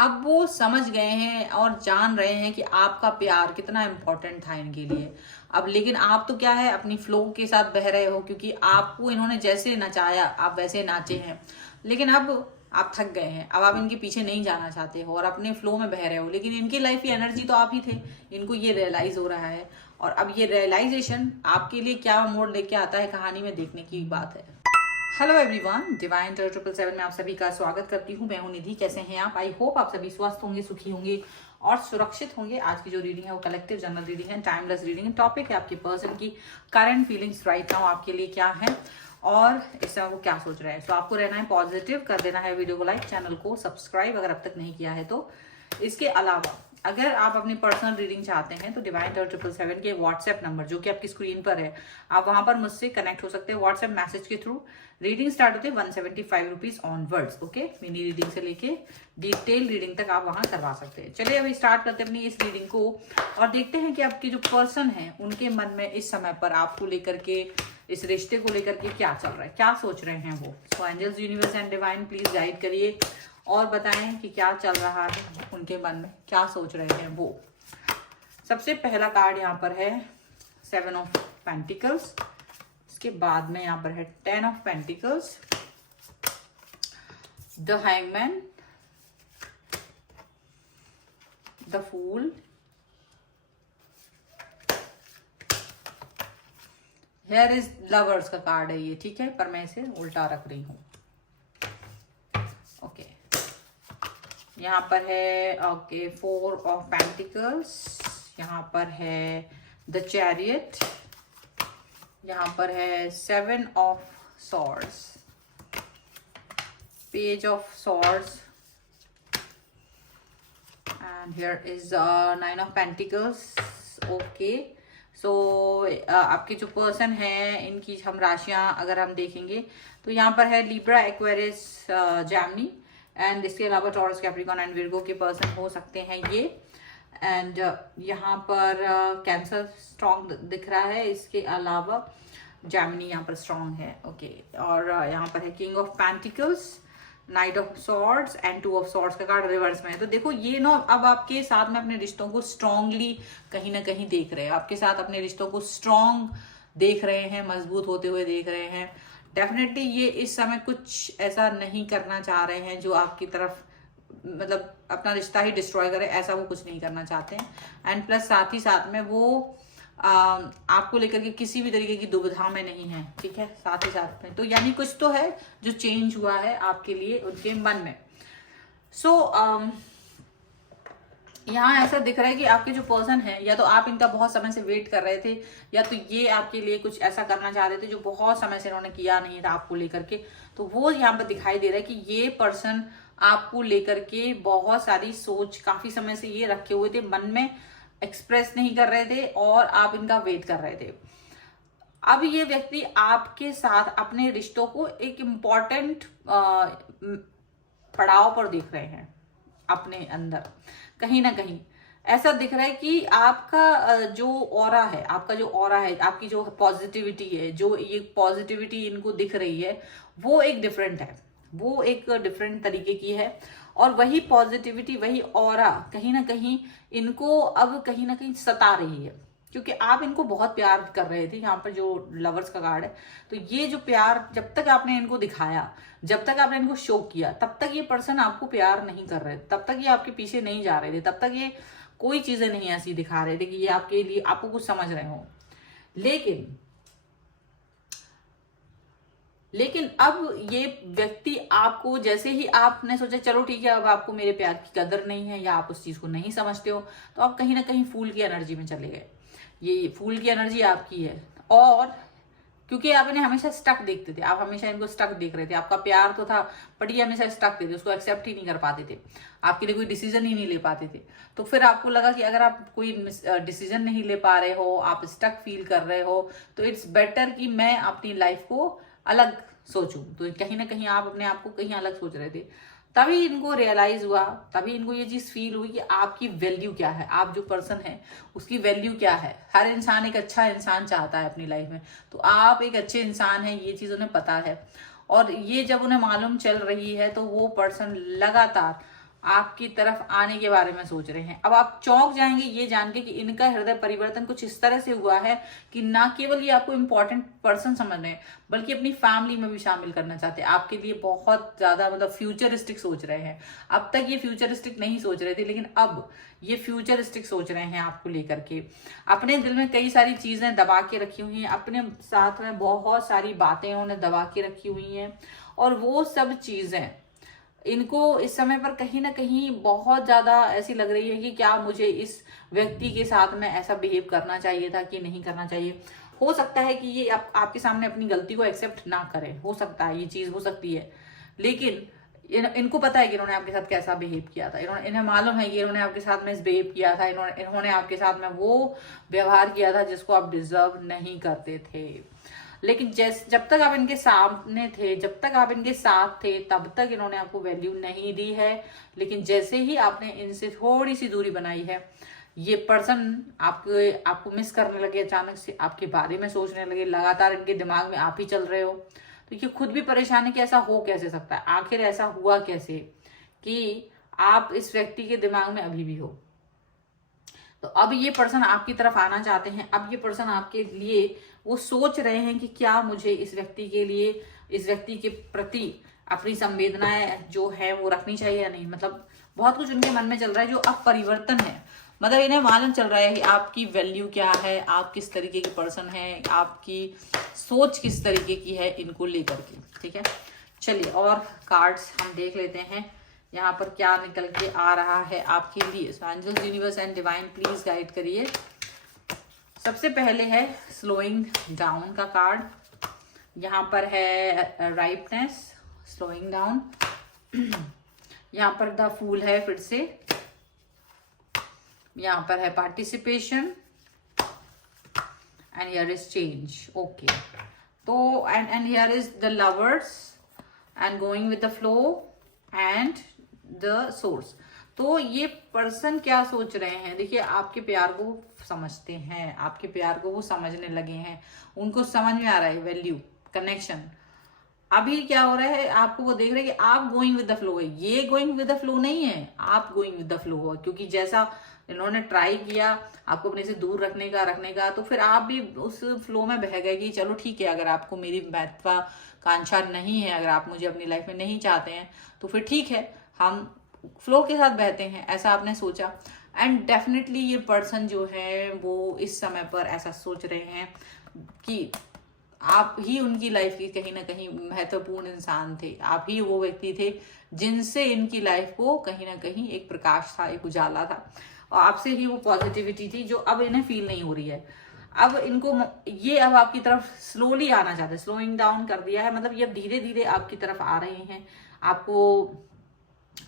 अब वो समझ गए हैं और जान रहे हैं कि आपका प्यार कितना इम्पोर्टेंट था इनके लिए। अब लेकिन आप तो क्या है, अपनी फ्लो के साथ बह रहे हो, क्योंकि आपको इन्होंने जैसे नचाया आप वैसे नाचे हैं। लेकिन अब आप थक गए हैं, अब आप इनके पीछे नहीं जाना चाहते हो और अपने फ्लो में बह रहे हो। लेकिन इनकी लाइफ की एनर्जी तो आप ही थे। इनको ये रियलाइज हो रहा है, और अब ये रियलाइजेशन आपके लिए क्या मोड़ लेके आता है कहानी में, देखने की बात है। हेलो एवरीवन, डिवाइन 777 में आप सभी का स्वागत करती हूँ। मैं हूँ निधि। कैसे हैं आप? आई होप आप सभी स्वस्थ होंगे, सुखी होंगे और सुरक्षित होंगे। आज की जो रीडिंग है वो कलेक्टिव जनरल रीडिंग है, टाइमलेस रीडिंग है। टॉपिक है आपके पर्सन की करंट फीलिंग्स राइट नाउ आपके लिए क्या है और इस समय वो क्या सोच रहे हैं। सो आपको रहना है पॉजिटिव, कर देना है वीडियो को लाइक, चैनल को सब्सक्राइब अगर अब तक नहीं किया है तो। इसके अलावा अगर आप अपनी पर्सनल रीडिंग चाहते हैं तो डिवाइन 777 के व्हाट्सएप नंबर जो कि आपकी स्क्रीन पर है, आप वहां पर मुझसे कनेक्ट हो सकते हैं व्हाट्सएप मैसेज के थ्रू। रीडिंग स्टार्ट होती है 175 rupees onwards. Okay, mini reading से लेके डिटेल रीडिंग तक आप वहां करवा सकते हैं। चलिए अभी स्टार्ट करते हैं अपनी इस रीडिंग को और देखते हैं कि आपके जो पर्सन है उनके मन में इस समय पर आपको लेकर के, इस रिश्ते को लेकर के क्या चल रहा है, क्या सोच रहे हैं वो। So angels, universe and divine please guide करिए और बताएं कि क्या चल रहा है उनके मन में, क्या सोच रहे हैं वो। सबसे पहला कार्ड यहाँ पर है 7 ऑफ पेंटिकल्स। इसके बाद में यहाँ पर है 10 of pentacles, the hangman, the fool, here is lovers का कार्ड है ये, ठीक है, पर मैं इसे उल्टा रख रही हूं। ओके, यहाँ पर है ओके 4 ऑफ पेंटिकल्स, यहाँ पर है द चैरियट, यहाँ पर है 7 of swords, page of swords and here is 9 of pentacles. Okay, so आपके जो पर्सन है इनकी हम राशियां अगर हम देखेंगे तो यहाँ पर है लिब्रा, एक्वेरियस, जैमिनी एंड इसके अलावा टॉरस, कैप्रिकॉर्न एंड विर्गो के पर्सन हो सकते हैं ये। एंड यहाँ पर कैंसर स्ट्रॉन्ग दिख रहा है, इसके अलावा जैमिनी यहाँ पर स्ट्रॉन्ग है। ओके, और यहाँ पर है king of pentacles, night of swords and 2 of swords का कार्ड रिवर्स में है। तो देखो ये ना अब आपके साथ में अपने रिश्तों को स्ट्रांगली कहीं ना कहीं देख रहे हैं, आपके साथ अपने रिश्तों को स्ट्रांग देख रहे हैं, मजबूत होते हुए देख रहे हैं। डेफिनेटली ये इस समय कुछ ऐसा नहीं करना चाह रहे हैं जो आपकी तरफ मतलब अपना रिश्ता ही डिस्ट्रॉय करे, ऐसा वो कुछ नहीं करना चाहते हैं। एंड प्लस साथ ही साथ में वो आपको लेकर के किसी भी तरीके की दुविधा में नहीं है, ठीक है, साथ ही साथ में। तो यानी कुछ तो है जो चेंज हुआ है आपके लिए उनके मन में। सो यहाँ ऐसा दिख रहा है कि आपके जो पर्सन है, या तो आप इनका बहुत समय से वेट कर रहे थे, या तो ये आपके लिए कुछ ऐसा करना चाह रहे थे जो बहुत समय से इन्होंने किया नहीं था आपको लेकर के। तो वो यहाँ पर दिखाई दे रहा है कि ये पर्सन आपको लेकर के बहुत सारी सोच काफी समय से ये रखे हुए थे, मन में एक्सप्रेस नहीं कर रहे थे और आप इनका वेट कर रहे थे। अब ये व्यक्ति आपके साथ अपने रिश्तों को एक इम्पॉर्टेंट पड़ाव पर देख रहे हैं अपने अंदर। कहीं ना कहीं ऐसा दिख रहा है कि आपका जो ऑरा है, आपका जो ऑरा है, आपकी जो पॉजिटिविटी है, जो ये पॉजिटिविटी इनको दिख रही है वो एक डिफरेंट है, वो एक डिफरेंट तरीके की है। और वही पॉजिटिविटी, वही ऑरा कहीं ना कहीं इनको अब कहीं ना कहीं सता रही है, क्योंकि आप इनको बहुत प्यार कर रहे थे। यहाँ पर जो लवर्स का कार्ड है, तो ये जो प्यार जब तक आपने इनको दिखाया, जब तक आपने इनको शो किया, तब तक ये पर्सन आपको प्यार नहीं कर रहे, तब तक ये आपके पीछे नहीं जा रहे थे, तब तक ये कोई चीजें नहीं ऐसी दिखा रहे थे कि ये आपके लिए आपको कुछ समझ रहे हो। लेकिन अब ये व्यक्ति आपको, जैसे ही आपने सोचा चलो ठीक है अब आपको मेरे प्यार की कदर नहीं है या आप उस चीज को नहीं समझते हो, तो आप कहीं ना कहीं फूल की एनर्जी में चले गए। ये फूल की एनर्जी आपकी है, और क्योंकि आप इन्हें हमेशा स्टक देखते थे, आप हमेशा इनको स्टक देख रहे थे। आपका प्यार तो था बट ये हमेशा स्टक थे, उसको एक्सेप्ट ही नहीं कर पाते थे, आपके लिए कोई डिसीजन ही नहीं ले पाते थे। तो फिर आपको लगा कि अगर आप कोई डिसीजन नहीं ले पा रहे हो, आप स्टक फील कर रहे हो, तो इट्स बेटर कि मैं अपनी लाइफ को अलग सोचूं। तो कहीं ना कहीं आप अपने आप को कहीं अलग सोच रहे थे। तभी इनको रियलाइज हुआ, तभी इनको ये चीज फील हुई कि आपकी वैल्यू क्या है, आप जो पर्सन है उसकी वैल्यू क्या है। हर इंसान एक अच्छा इंसान चाहता है अपनी लाइफ में, तो आप एक अच्छे इंसान हैं, ये चीज उन्हें पता है। और ये जब उन्हें मालूम चल रही है तो वो पर्सन लगातार आपकी तरफ आने के बारे में सोच रहे हैं। अब आप चौंक जाएंगे ये जान के कि इनका हृदय परिवर्तन कुछ इस तरह से हुआ है कि ना केवल ये आपको इंपॉर्टेंट पर्सन समझ रहे हैं बल्कि अपनी फैमिली में भी शामिल करना चाहते हैं। आपके लिए बहुत ज्यादा मतलब फ्यूचरिस्टिक सोच रहे हैं। अब तक ये फ्यूचरिस्टिक नहीं सोच रहे थे, लेकिन अब ये फ्यूचरिस्टिक सोच रहे हैं आपको लेकर के। अपने दिल में कई सारी चीजें दबा के रखी हुई हैं, अपने साथ में बहुत सारी बातें उन्होंने दबा के रखी हुई हैं, और वो सब चीजें इनको इस समय पर कहीं ना कहीं बहुत ज्यादा ऐसी लग रही है कि क्या मुझे इस व्यक्ति के साथ में ऐसा बिहेव करना चाहिए था कि नहीं करना चाहिए। हो सकता है कि ये आपके सामने अपनी गलती को एक्सेप्ट ना करे, हो सकता है, ये चीज हो सकती है, लेकिन इनको पता है कि इन्होंने आपके साथ कैसा बिहेव किया था। इन्हें मालूम है कि इन्होंने आपके साथ में बिहेव किया था, इन्होंने आपके साथ में वो व्यवहार किया था जिसको आप डिजर्व नहीं करते थे। लेकिन जब तक आप इनके सामने थे, जब तक आप इनके साथ थे, तब तक इन्होंने आपको वैल्यू नहीं दी है। लेकिन जैसे ही आपने इनसे थोड़ी सी दूरी बनाई है, ये पर्सन आपको मिस करने लगे, अचानक से आपके बारे में सोचने लगे, लगातार इनके दिमाग में आप ही चल रहे हो। तो ये खुद भी परेशान है कि ऐसा हो कैसे सकता है, आखिर ऐसा हुआ कैसे कि आप इस व्यक्ति के दिमाग में अभी भी हो। तो अब ये पर्सन आपकी तरफ आना चाहते हैं। अब ये पर्सन आपके लिए वो सोच रहे हैं कि क्या मुझे इस व्यक्ति के लिए, इस व्यक्ति के प्रति अपनी संवेदनाएं जो है वो रखनी चाहिए या नहीं। मतलब बहुत कुछ उनके मन में चल रहा है जो अब परिवर्तन है। मतलब इन्हें मालूम चल रहा है कि आपकी वैल्यू क्या है, आप किस तरीके के पर्सन है, आपकी सोच किस तरीके की है इनको लेकर के। ठीक है, चलिए और कार्ड्स हम देख लेते हैं यहाँ पर क्या निकल के आ रहा है आपके लिए। Angels, universe and divine please guide करिए। सबसे पहले है स्लोइंग डाउन का कार्ड। यहाँ पर है राइपनेस, स्लोइंग डाउन। यहाँ पर द फूल है फिर से। यहाँ पर है participation and here is change. Okay, तो and here is the lovers and going with the flow and the source. तो ये पर्सन क्या सोच रहे हैं, देखिए आपके प्यार को समझते हैं, आपके प्यार को वो समझने लगे हैं, उनको समझ में आ रहा है वैल्यू, कनेक्शन। अभी क्या हो रहा है, आपको वो देख रहे हैं कि आप गोइंग विद द फ्लो है, ये गोइंग विद द फ्लो नहीं है, आप गोइंग विद द फ्लो हो। क्योंकि जैसा इन्होंने ट्राई किया आपको अपने से दूर रखने का, तो फिर आप भी उस फ्लो में बह गए कि चलो ठीक है, अगर आपको मेरी महत्वाकांक्षा नहीं है, अगर आप मुझे अपनी लाइफ में नहीं चाहते हैं तो फिर ठीक है, हम फ्लो के साथ बहते हैं, ऐसा आपने सोचा। एंड डेफिनेटली ये पर्सन जो है वो इस समय पर ऐसा सोच रहे हैं कि आप ही उनकी लाइफ के कहीं ना कहीं महत्वपूर्ण इंसान थे, आप ही वो व्यक्ति थे जिनसे इनकी लाइफ को कहीं ना कहीं एक प्रकाश था, एक उजाला था, और आपसे ही वो पॉजिटिविटी थी जो अब इन्हें फील नहीं हो रही है। अब इनको ये अब आपकी तरफ स्लोली आना चाहते हैं, स्लोइंग डाउन कर दिया है, मतलब ये धीरे धीरे आपकी तरफ आ रहे हैं, आपको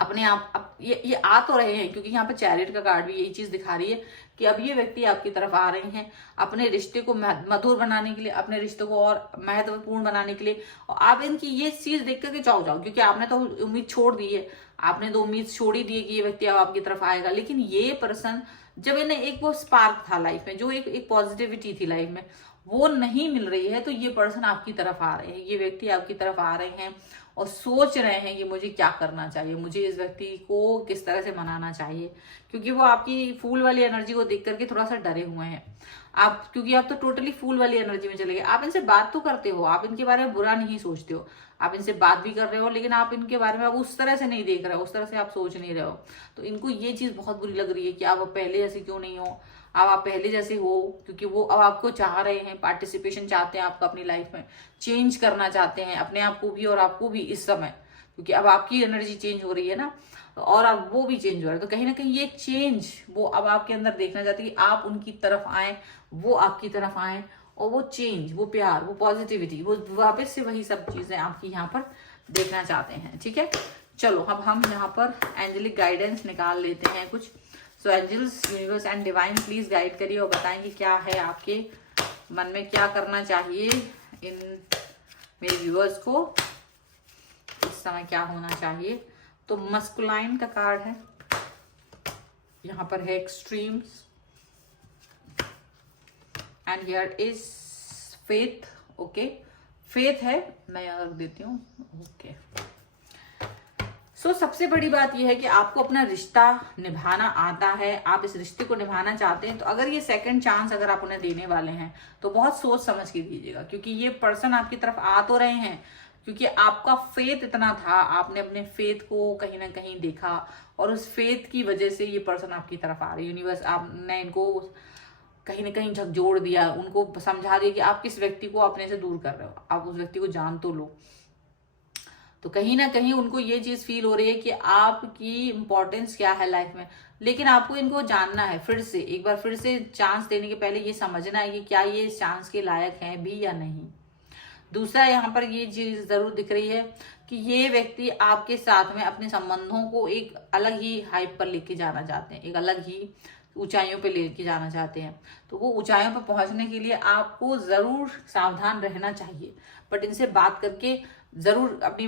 अपने आप ये आ तो रहे हैं। क्योंकि यहाँ पे चैरिट का कार्ड भी यही चीज दिखा रही है कि अब ये व्यक्ति आपकी तरफ आ रहे हैं अपने रिश्ते को मधुर बनाने के लिए, अपने रिश्ते को और महत्वपूर्ण बनाने के लिए। और आप इनकी ये चीज देख करके जाओ क्योंकि आपने तो उम्मीद छोड़ दी है, आपने तो उम्मीद छोड़ ही दी है कि ये व्यक्ति अब आपकी तरफ आएगा। लेकिन ये पर्सन जब इन्हें एक वो स्पार्क था लाइफ में, जो एक पॉजिटिविटी थी लाइफ में, वो नहीं मिल रही है, तो ये पर्सन आपकी तरफ आ रहे हैं, ये व्यक्ति आपकी तरफ आ रहे हैं और सोच रहे हैं कि मुझे क्या करना चाहिए, मुझे इस व्यक्ति को किस तरह से मनाना चाहिए। क्योंकि वो आपकी फूल वाली एनर्जी को देख करके थोड़ा सा डरे हुए हैं आप, क्योंकि आप तो टोटली फूल वाली एनर्जी में चले गए। आप इनसे बात तो करते हो, आप इनके बारे में बुरा नहीं सोचते हो, आप इनसे बात भी कर रहे हो, लेकिन आप इनके बारे में अब उस तरह से नहीं देख रहे हो, उस तरह से आप सोच नहीं रहे हो। तो इनको ये चीज बहुत बुरी लग रही है कि आप पहले जैसे क्यों नहीं हो, अब आप पहले जैसे हो। क्योंकि वो अब आपको चाह रहे हैं, पार्टिसिपेशन चाहते हैं आपका अपनी लाइफ में, चेंज करना चाहते हैं अपने आप को भी और आपको भी इस समय, क्योंकि अब आपकी एनर्जी चेंज हो रही है ना, और अब वो भी चेंज हो रहा है। तो कहीं ना कहीं ये चेंज वो अब आपके अंदर देखना चाहते हैं कि आप उनकी तरफ आए, वो आपकी तरफ आए, और वो चेंज, वो प्यार, वो पॉजिटिविटी, वो वापस से वही सब चीजें आपकी यहाँ पर देखना चाहते हैं। ठीक है, चलो अब हम यहाँ पर एंजेलिक गाइडेंस निकाल लेते हैं कुछ। So angels, universe and divine please guide करिए और बताएं कि क्या है आपके मन में, क्या करना चाहिए इन मेरे व्यूअर्स को इस समय, क्या होना चाहिए। तो मस्कुलाइन का कार्ड है, यहाँ पर है extremes and here is faith. Okay, faith है, मैं यहाँ रख देती हूँ। ओके, सबसे बड़ी बात यह है कि आपको अपना रिश्ता निभाना आता है, आप इस रिश्ते को निभाना चाहते हैं, तो अगर ये सेकंड चांस अगर आप उन्हें देने वाले हैं तो बहुत सोच समझ के दीजिएगा, क्योंकि ये पर्सन आपकी तरफ आ तो रहे हैं, क्योंकि आपका फेथ इतना था, आपने अपने फेथ को कहीं ना कहीं देखा और उस फेथ की वजह से ये पर्सन आपकी तरफ आ रही है। यूनिवर्स आपने इनको कहीं ना कहीं झकझोर दिया, उनको समझा दिया कि आप किस व्यक्ति को अपने से दूर कर रहे हो, आप उस व्यक्ति को जान तो लो। तो कहीं ना कहीं उनको ये चीज फील हो रही है कि आपकी इंपॉर्टेंस क्या है लाइफ में, लेकिन आपको इनको जानना है, फिर से एक बार फिर से चांस देने के पहले ये समझना है कि क्या ये इस चांस के लायक है भी या नहीं। दूसरा यहाँ पर ये चीज जरूर दिख रही है कि ये व्यक्ति आपके साथ में अपने संबंधों को एक अलग ही हाइप पर लेके जाना चाहते हैं, एक अलग ही ऊंचाइयों पे लेके जाना चाहते हैं। तो वो ऊंचाइयों पर पहुंचने के लिए आपको जरूर सावधान रहना चाहिए, बट इनसे बात करके जरूर अपनी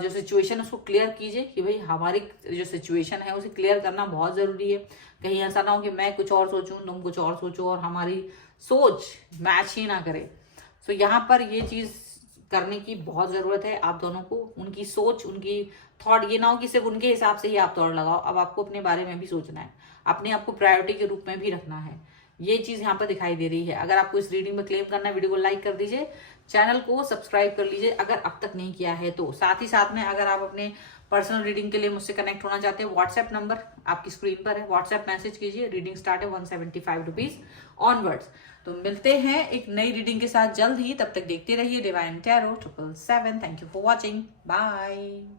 जो सिचुएशन है उसको क्लियर कीजिए कि भाई हमारी जो सिचुएशन है उसे क्लियर करना बहुत जरूरी है। कहीं ऐसा ना हो कि मैं कुछ और सोचूं, तुम कुछ और सोचो और हमारी सोच मैच ही ना करे। सो यहाँ पर ये चीज करने की बहुत जरूरत है आप दोनों को। उनकी सोच, उनकी थॉट ये ना हो कि सिर्फ उनके हिसाब से ही आप दौड़ लगाओ, अब आपको अपने बारे में भी सोचना है, अपने आप को प्रायोरिटी के रूप में भी रखना है। ये चीज यहाँ पर दिखाई दे रही है। अगर आपको इस रीडिंग में क्लेम करना है, वीडियो को लाइक कर दीजिए, चैनल को सब्सक्राइब कर लीजिए अगर अब तक नहीं किया है तो। साथ ही साथ में अगर आप अपने पर्सनल रीडिंग के लिए मुझसे कनेक्ट होना चाहते हैं, व्हाट्सएप नंबर आपकी स्क्रीन पर है, व्हाट्सएप मैसेज कीजिए। रीडिंग स्टार्ट है 175 रुपीज ऑनवर्ड्स। तो मिलते हैं एक नई रीडिंग के साथ जल्द ही, तब तक देखते रहिए divine tarot 777। Thank you for watching, bye.